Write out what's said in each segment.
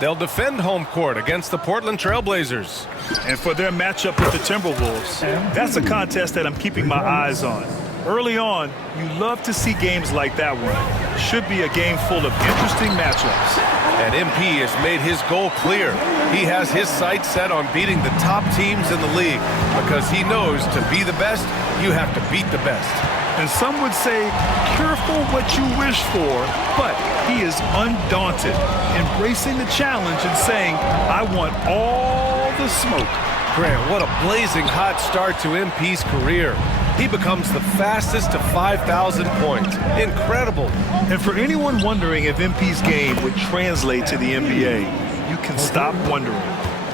They'll defend home court against the Portland Trail Blazers. And for their matchup with the Timberwolves, that's a contest that I'm keeping my eyes on. Early on, you love to see games like that one. Should be a game full of interesting matchups. And MP has made his goal clear. He has his sights set on beating the top teams in the league because he knows to be the best, you have to beat the best. And some would say, careful what you wish for, but he is undaunted, embracing the challenge and saying, I want all the smoke. Grant, what a blazing hot start to MP's career. He becomes the fastest to 5,000 points. Incredible. And for anyone wondering if MP's game would translate to the NBA, you can stop wondering.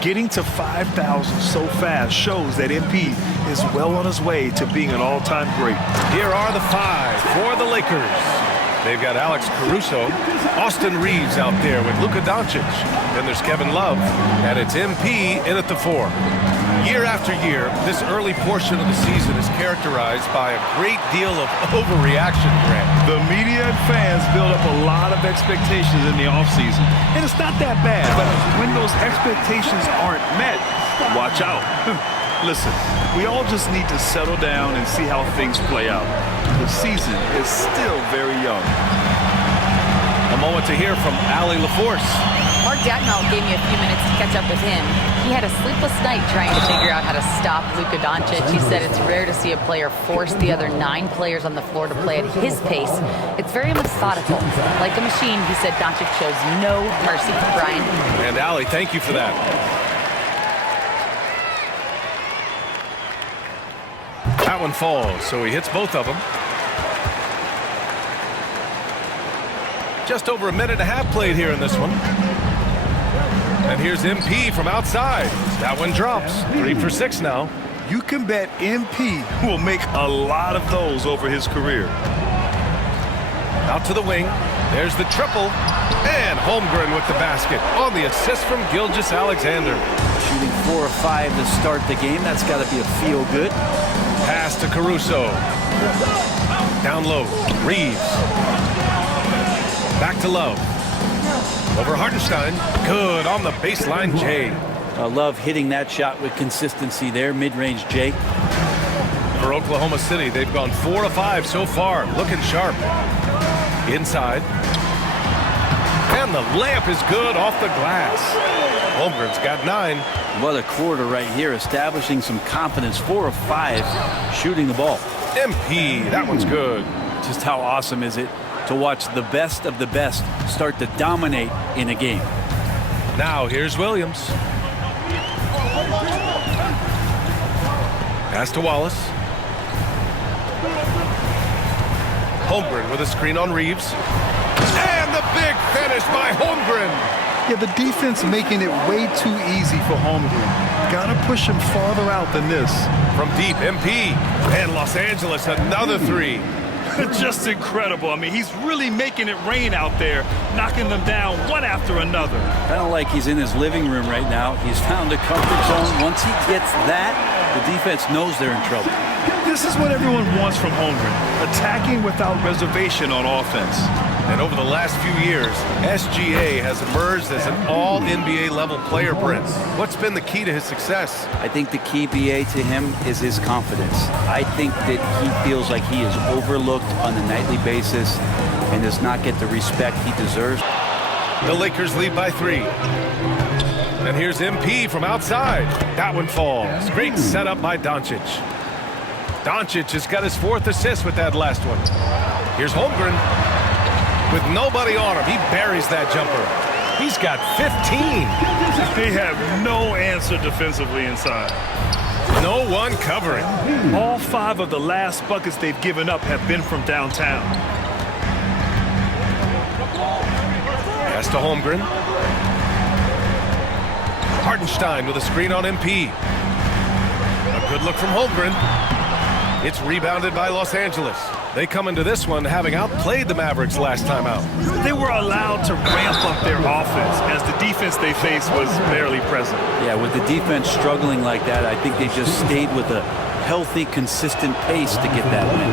Getting to 5,000 so fast shows that MP is well on his way to being an all-time great. Here are the five for the Lakers. They've got Alex Caruso, Austin Reeves out there with Luka Doncic. Then there's Kevin Love, and it's MP in at the four. Year after year, this early portion of the season is characterized by a great deal of overreaction, Grant. The media and fans build up a lot of expectations in the offseason. And it's not that bad, but when those expectations aren't met, watch out. Listen, we all just need to settle down and see how things play out. The season is still very young. A moment to hear from Allie LaForce. Mark Dagnall gave me a few minutes to catch up with him. He had a sleepless night trying to figure out how to stop Luka Doncic. He said it's rare to see a player force the other 9 players on the floor to play at his pace. It's very methodical. Like a machine, he said Doncic shows no mercy. Brian. And Allie, thank you for that. That one falls, so he hits both of them. Just over a minute and a half played here in this one. And here's MP from outside. That one drops. 3 for 6 now. You can bet MP will make a lot of those over his career. Out to the wing. There's the triple. And Holmgren with the basket on the assist from Gilgeous-Alexander. Shooting 4 of 5 to start the game. That's got to be a feel-good. Pass to Caruso. Down low. Reeves. Back to Love. Over Hartenstein. Good on the baseline, Jay. Love hitting that shot with consistency there. Mid-range, Jay. For Oklahoma City, they've gone 4 of 5 so far. Looking sharp. Inside. And the layup is good off the glass. Holmgren's got 9. What a quarter right here, establishing some confidence. 4 of 5 shooting the ball. MP, that one's good. Just how awesome is it to watch the best of the best start to dominate in a game. Now here's Williams. Pass to Wallace. Holmgren with a screen on Reeves. And the big finish by Holmgren. Yeah, the defense making it way too easy for Holmgren. Gotta push him farther out than this. From deep, MP. And Los Angeles, another 3. Just incredible. I mean, he's really making it rain out there, knocking them down one after another. Kind of like he's in his living room right now. He's found a comfort zone. Once he gets that, the defense knows they're in trouble. This is what everyone wants from Holmgren, attacking without reservation on offense. And over the last few years, SGA has emerged as an all-NBA level player, Brent. What's been the key to his success? I think the key, BA, to him is his confidence. I think that he feels like he is overlooked on a nightly basis and does not get the respect he deserves. The Lakers lead by 3. And here's MP from outside. That one falls. Great setup by Doncic. Doncic has got his 4th assist with that last one. Here's Holmgren. With nobody on him, he buries that jumper. He's got 15. They have no answer defensively inside. No one covering. All 5 of the last buckets they've given up have been from downtown. Pass to Holmgren. Hartenstein with a screen on MP. A good look from Holmgren. It's rebounded by Los Angeles. They come into this one having outplayed the Mavericks last time out. They were allowed to ramp up their offense as the defense they faced was barely present. Yeah, with the defense struggling like that, I think they just stayed with a healthy, consistent pace to get that win.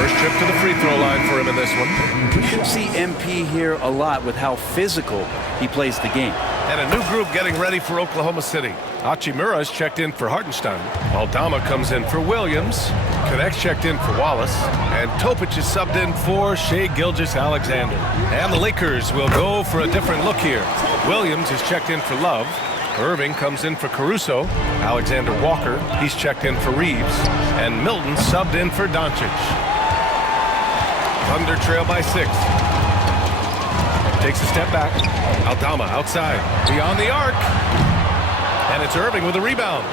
First trip to the free throw line for him in this one. We should see MP here a lot with how physical he plays the game. And a new group getting ready for Oklahoma City. Hachimura is checked in for Hartenstein. Aldama comes in for Williams. Connect's checked in for Wallace. And Topic is subbed in for Shai Gilgeous-Alexander. And the Lakers will go for a different look here. Williams is checked in for Love. Irving comes in for Caruso. Alexander Walker, he's checked in for Reeves. And Milton subbed in for Doncic. Thunder trail by 6. Takes a step back. Aldama outside. Beyond the arc. And it's Irving with a rebound.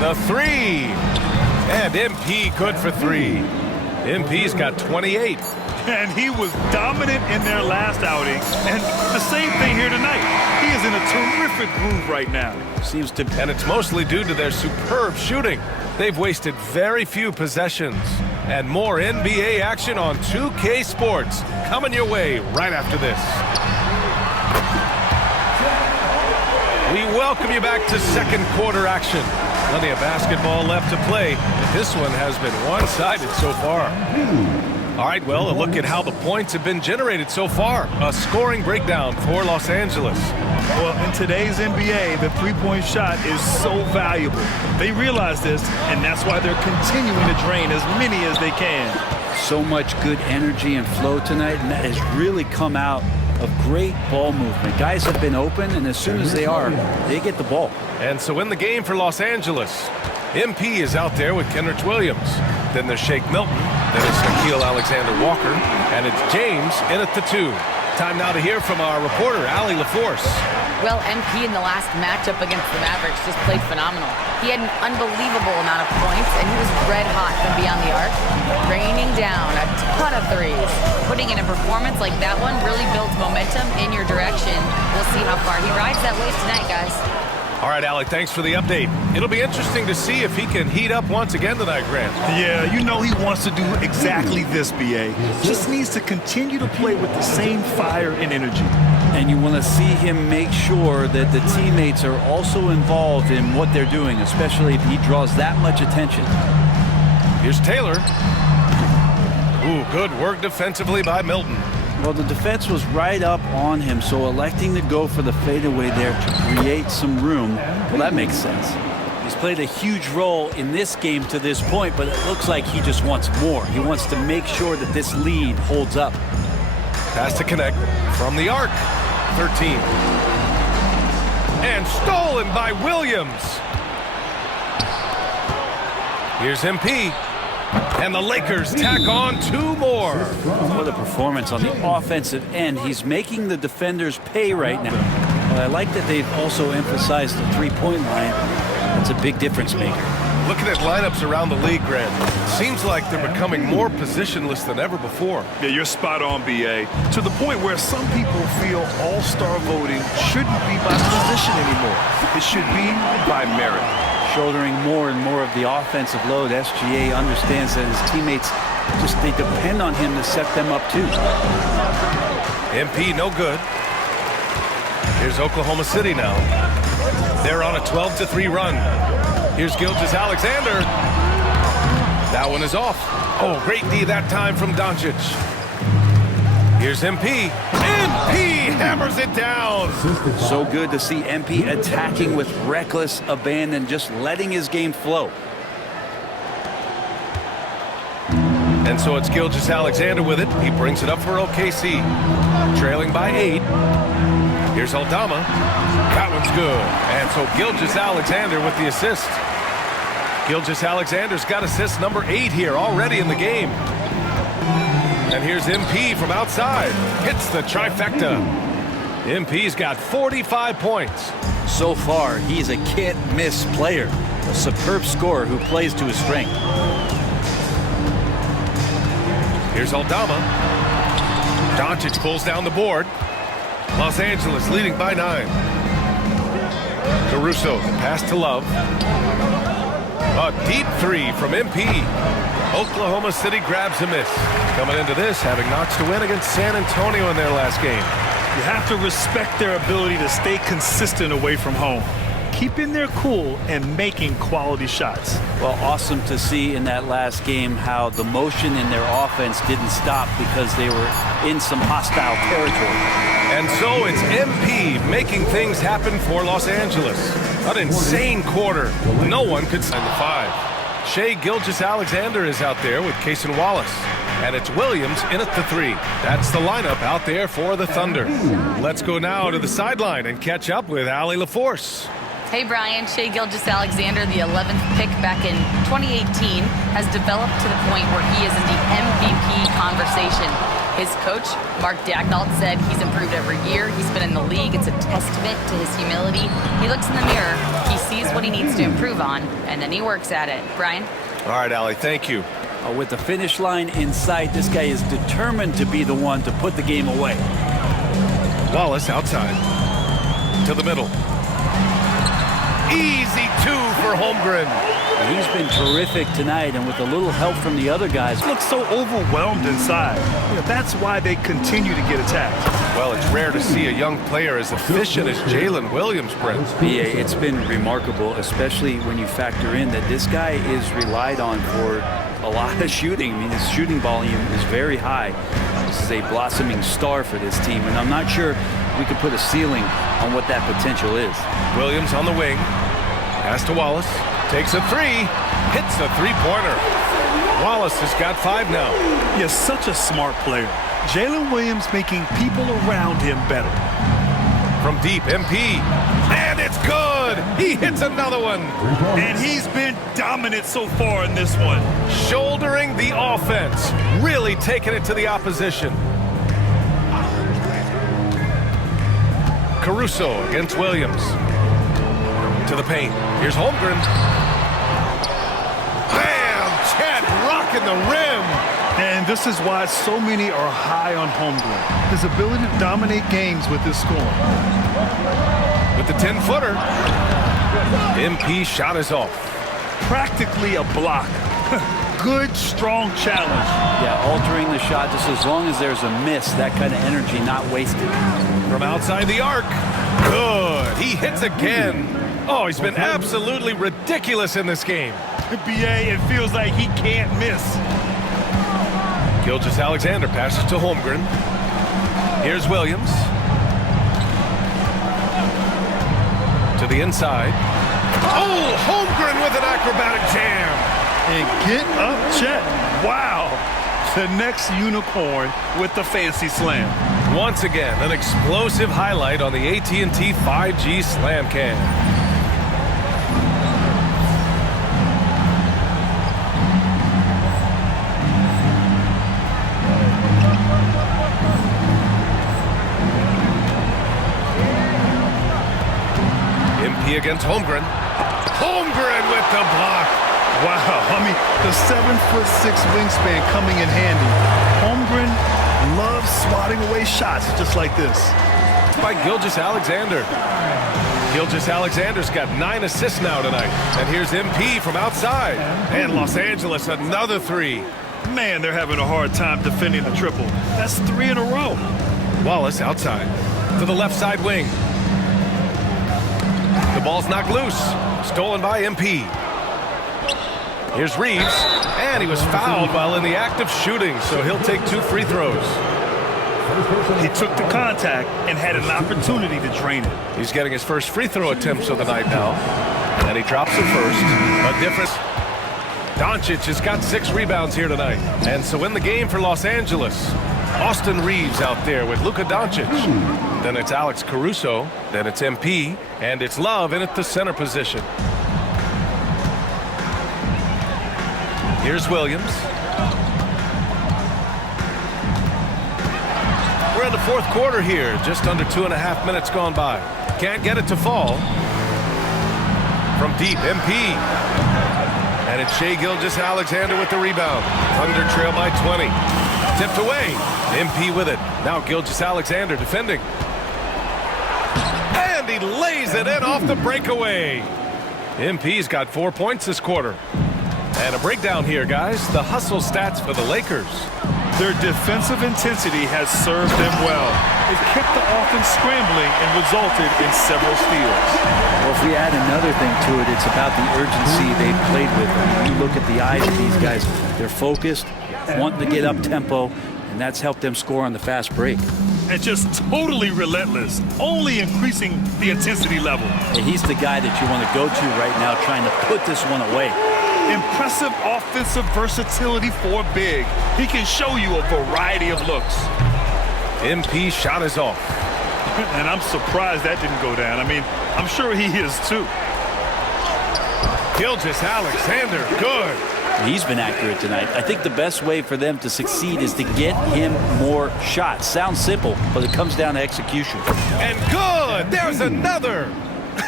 The 3. And MP good for 3. MP's got 28. And he was dominant in their last outing. And the same thing here tonight. He is in a terrific groove right now. Seems to, and it's mostly due to their superb shooting. They've wasted very few possessions. And more NBA action on 2K Sports coming your way right after this. We welcome you back to second quarter action. Plenty of basketball left to play. This one has been one-sided so far. All right, well, a look at how the points have been generated so far. A scoring breakdown for Los Angeles. Well, in today's NBA, the three-point shot is so valuable. They realize this, and that's why they're continuing to drain as many as they can. so much good energy and flow tonight, and that has really come out of great ball movement. Guys have been open, and as soon as they are, they get the ball. And so in the game for Los Angeles, MP is out there with Kenrich Williams. Then there's Shake Milton. Then it's Nickeil Alexander-Walker. And it's James in at the 2. Time now to hear from our reporter, Allie LaForce. Well, MP in the last matchup against the Mavericks just played phenomenal. He had an unbelievable amount of points, and he was red hot from beyond the arc, raining down a ton of threes. Putting in a performance like that one really builds momentum in your direction. We'll see how far he rides that wave tonight, guys. All right, Allie, thanks for the update. It'll be interesting to see if he can heat up once again tonight, Grant. Yeah, you know he wants to do exactly this, B.A. Just needs to continue to play with the same fire and energy. And you want to see him make sure that the teammates are also involved in what they're doing, especially if he draws that much attention. Here's Taylor. Ooh, good work defensively by Milton. Well, the defense was right up on him, so electing to go for the fadeaway there to create some room, well, that makes sense. He's played a huge role in this game to this point, but it looks like he just wants more. He wants to make sure that this lead holds up. Pass to Connect from the arc. 13. And stolen by Williams. Here's MP. And the Lakers tack on 2 more. What a performance on the offensive end. He's making the defenders pay right now. But I like that they've also emphasized the three-point line. That's a big difference maker. Looking at lineups around the league, Grant, seems like they're becoming more positionless than ever before. Yeah, you're spot on, B.A. To the point where some people feel all-star voting shouldn't be by position anymore. It should be by merit. Shouldering more and more of the offensive load, SGA understands that his teammates they depend on him to set them up too. MP no good. Here's Oklahoma City now. They're on a 12-3 run. Here's Gilgeous-Alexander. That one is off. Oh, great D that time from Doncic. Here's MP. MP hammers it down. So good to see MP attacking with reckless abandon, just letting his game flow. And so it's Gilgeous-Alexander with it. He brings it up for OKC. Trailing by 8. Here's Aldama. That one's good. And so Gilgeous-Alexander with the assist. Gilgeous-Alexander's got assist number 8 here already in the game. And here's MP from outside. Hits the trifecta. MP's got 45 points. So far, he's a can't-miss player. A superb scorer who plays to his strength. Here's Aldama. Doncic pulls down the board. Los Angeles leading by 9. Caruso, pass to Love. A deep 3 from MP. Oklahoma City grabs a miss. Coming into this, having notched a win against San Antonio in their last game. You have to respect their ability to stay consistent away from home. keeping their cool and making quality shots. Well, awesome to see in that last game how the motion in their offense didn't stop because they were in some hostile territory. And so it's MP making things happen for Los Angeles. An insane quarter. No one could sign the 5. Shai Gilgeous-Alexander is out there with Cason Wallace. And it's Williams in at the 3. That's the lineup out there for the Thunder. Let's go now to the sideline and catch up with Allie LaForce. Hey, Brian. Shai Gilgeous-Alexander, the 11th pick back in 2018, has developed to the point where he is in the MVP conversation. His coach, Mark Daignault, said he's improved every year. He's been in the league. It's a testament to his humility. He looks in the mirror, he sees what he needs to improve on, and then he works at it. Brian? All right, Allie, thank you. With the finish line in sight, this guy is determined to be the one to put the game away. Wallace outside. To the middle. Easy 2 for Holmgren. He's been terrific tonight, and with a little help from the other guys. Looks so overwhelmed inside. That's why they continue to get attacked. Well, it's rare to see a young player as efficient as Jalen Williams, Brent. Yeah, it's been remarkable, especially when you factor in that this guy is relied on for a lot of shooting. I mean, his shooting volume is very high. This is a blossoming star for this team, and I'm not sure we could put a ceiling on what that potential is. Williams on the wing. Pass to Wallace. Takes a 3. Hits the three-pointer. Wallace has got 5 now. He's such a smart player. Jalen Williams making people around him better. From deep, MP. And it's good! He hits another one. And he's been dominant so far in this one. Shouldering the offense. Really taking it to the opposition. Caruso against Williams. To the paint. Here's Holmgren. Bam! Chad rocking the rim. And this is why so many are high on Holmgren. His ability to dominate games with his scoring. With the 10-footer. MP shot is off. Practically a block. Good, strong challenge. Yeah, altering the shot just as long as there's a miss, that kind of energy not wasted. From outside the arc. Good. He hits again. Oh, he's been absolutely ridiculous in this game. BA, it feels like he can't miss. Gilgeous-Alexander passes to Holmgren. Here's Williams. To the inside. Oh, Holmgren with an acrobatic jam. And get up, Chet. Wow. The next unicorn with the fancy slam. Once again, an explosive highlight on the AT&T 5G Slam Cam. MP against Holmgren. Holmgren with the block. Wow, I mean, the 7'6" wingspan coming in handy. Holmgren loves swatting away shots just like this. By Gilgeous-Alexander. Gilgeous-Alexander's got 9 assists now tonight. And here's MP from outside. And Los Angeles, another 3. Man, they're having a hard time defending the triple. That's 3 in a row. Wallace outside to the left side wing. The ball's knocked loose. Stolen by MP. Here's Reeves. And he was fouled while in the act of shooting, so he'll take 2 free throws. He took the contact and had an opportunity to drain it. He's getting his first free throw attempts of the night now. And he drops the first. A difference. Doncic has got 6 rebounds here tonight. And so in the game for Los Angeles, Austin Reeves out there with Luka Doncic. Then it's Alex Caruso. Then it's MP. And it's Love in at the center position. Here's Williams. We're in the fourth quarter here. Just under 2.5 minutes gone by. Can't get it to fall. From deep, MP. And it's Shai Gilgeous-Alexander with the rebound. Thunder trail by 20. Tipped away. MP with it. Now Gilgeous-Alexander defending. And he lays it in off the breakaway. MP's got 4 points this quarter. And a breakdown here, guys. The hustle stats for the Lakers. Their defensive intensity has served them well. It kept the offense scrambling and resulted in several steals. Well, if we add another thing to it, it's about the urgency they've played with. I mean, you look at the eyes of these guys, they're focused, wanting to get up tempo, and that's helped them score on the fast break. And just totally relentless, only increasing the intensity level. And he's the guy that you want to go to right now, trying to put this one away. Impressive offensive versatility for big. He can show you a variety of looks. MP shot is off. And I'm surprised that didn't go down. I mean, I'm sure he is too. Gilgeous-Alexander, good. He's been accurate tonight. I think the best way for them to succeed is to get him more shots. Sounds simple, but it comes down to execution. And good! There's another!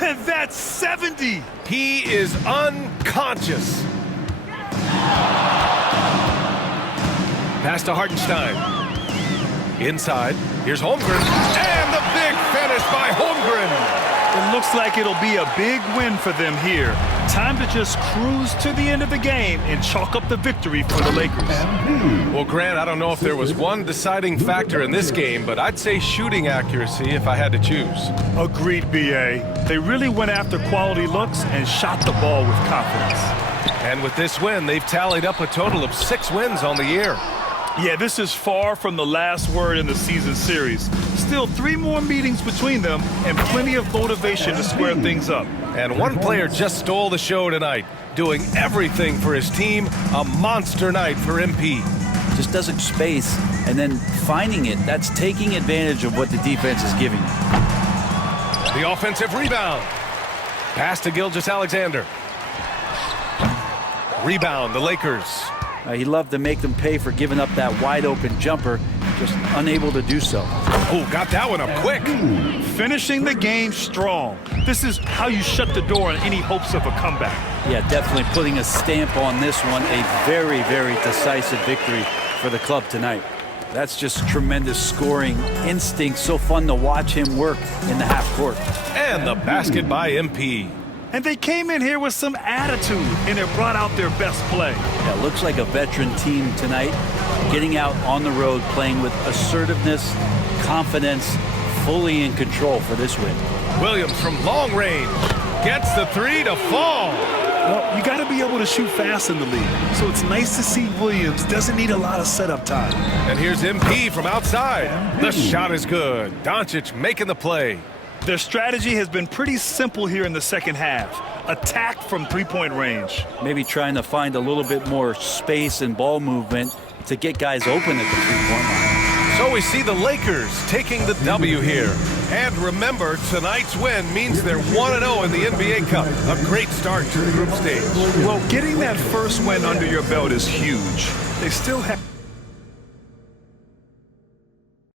And that's 70! He is unconscious. Pass to Hartenstein. Inside. Here's Holmgren. And the big finish by Holmgren. It looks like it'll be a big win for them here. Time to just cruise to the end of the game and chalk up the victory for the Lakers. Well, Grant, I don't know if there was one deciding factor in this game, but I'd say shooting accuracy if I had to choose. Agreed, B.A. They really went after quality looks and shot the ball with confidence. And with this win, they've tallied up a total of 6 wins on the year. Yeah, this is far from the last word in the season series. Still 3 more meetings between them and plenty of motivation to square things up. And one player just stole the show tonight, doing everything for his team. A monster night for MP. Just doesn't space, and then finding it, that's taking advantage of what the defense is giving you. The offensive rebound. Pass to Gilgeous-Alexander. Rebound, the Lakers. He loved to make them pay for giving up that wide-open jumper, just unable to do so. Oh, got that one up quick. Finishing the game strong. This is how you shut the door on any hopes of a comeback. Yeah, definitely putting a stamp on this one. A very, very decisive victory for the club tonight. That's just tremendous scoring instinct. So fun to watch him work in the half court. And the basket by MP. And they came in here with some attitude, and it brought out their best play. Yeah, looks like a veteran team tonight, getting out on the road, playing with assertiveness, confidence, fully in control for this win. Williams from long range gets the 3 to fall. Well, you got to be able to shoot fast in the league, so it's nice to see Williams doesn't need a lot of setup time. And here's MP from outside. The shot is good. Doncic making the play. Their strategy has been pretty simple here in the second half. Attack from three-point range. Maybe trying to find a little bit more space and ball movement to get guys open at the three-point line. So we see the Lakers taking the W here. And remember, tonight's win means they're 1-0 in the NBA Cup. A great start to the group stage. Well, getting that first win under your belt is huge. They still have